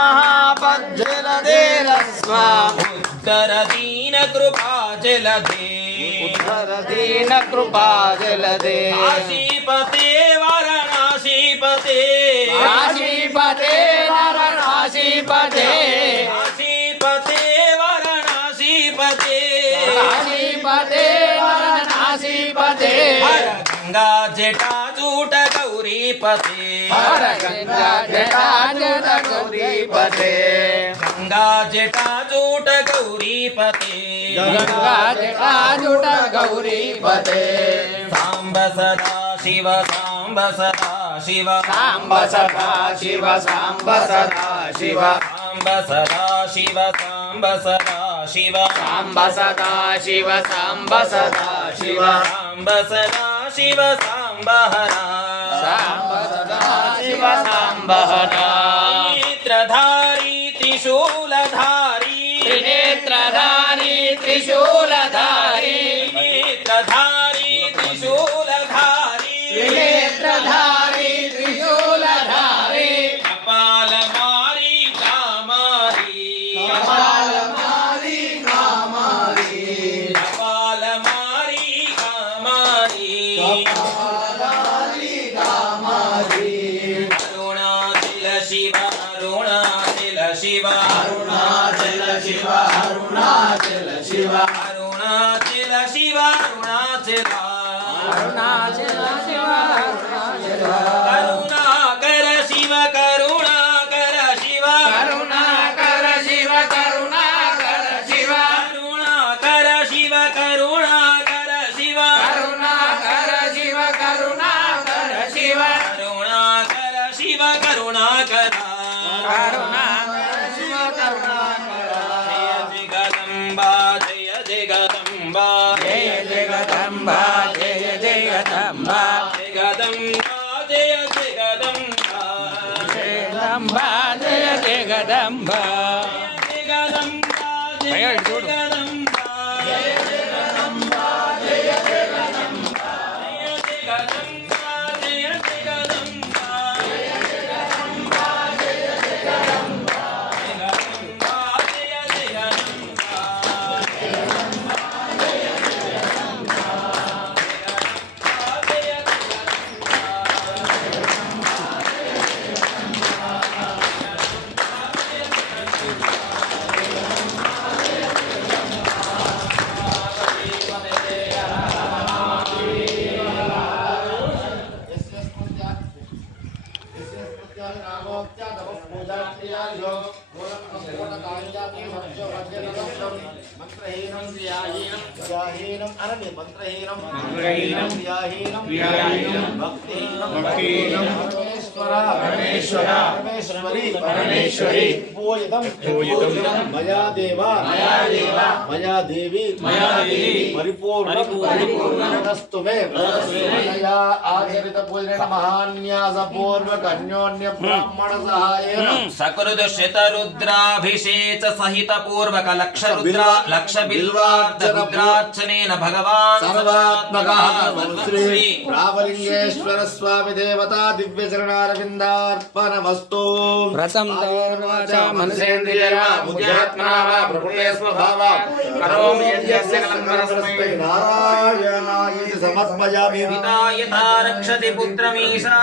महापज्जलधेरस्मा उद्धर दीन कृपा जलधे उद्धर दीन कृपा जलधे काशीपते वाराणसीपते काशीपते वाराणसीपते काशीपते वाराणसीपते काशीपते वाराणसीपते हर गंगा जटाजूट गौरीपते हर गंगा जटाजूट गौरीपते गंगा जटाजूट गौरीपते गंगा जटाजूट गौरीपते सांब सदा शिव सांब सदा शिव सांब सदा शिव सांब सदा शिव सांब सदा शिव सांब सदा शिव सांब सदा शिव सांब सदा शिव सांब सदा शिव सांब हरा सांब सदा शिव सांब हरा नेत्रधारी त्रिशूलधारी त्रिनेत्रधारी त्रिशूलधारी नेत्रधारी त्रिशूलधारी त्रिनेत्रधारी त्रिशूलधारी कपालमारी कामारी कपालमारी कामारी कपालमारी कामारी कपालमारी कामारी अरुणाचल शिव अरुणाचल शिव अरुणाचल शिव अरुणाचल शिव अरुणाचल शिव अरुणाचल अरुणाचल शिव अरुणाचल करुणाकर शिव करुणाकर शिव करुणाकर शिव करुणाकर शिव करुणाकर शिव करुणाकर शिव करुणाकर शिव करुणाकर शिव करुणाकर शिव करुणाकर करुणाकर शिव करुणाकर जय जगदम्बा जय जगदम्बा जय जगदम्बा जय जगदम्बा जगदम्बा जय जगदम्बा जगदम्बा जय जगदम्बा जगदम्बा जय जगदम्बा जय जगदम्बा जय जगदम्बा जगदम्बा जय जगदम्बा जय जगदम्बा जय जगदम्बा जगदम्बा जय जगदम्बा परमेश्वरी मया देवा मया देवी परिपूर्णस्तु मे मया आचरित पूजन महान्यास पूर्वक अन्योन्य ब्राह्मण सहायेन सकृत शत रुद्राभिषेक सहित पूर्वक लक्ष बिल्वार्च रुद्रार्चनेन भगवान् सर्वात्मकः श्री रामलिंगेश्वर स्वामी देवता दिव्य चरणारविंदार्पणमस्तु व्रतं तोर्वाचा मनसेन्द्रियवा बुद्ध्यात्मना वा प्रकृते स्वभावा करोमि यद्यस्य कलं परस्मै नारायणाय समर्पयामि पिता यथा रक्षति पुत्रमीशा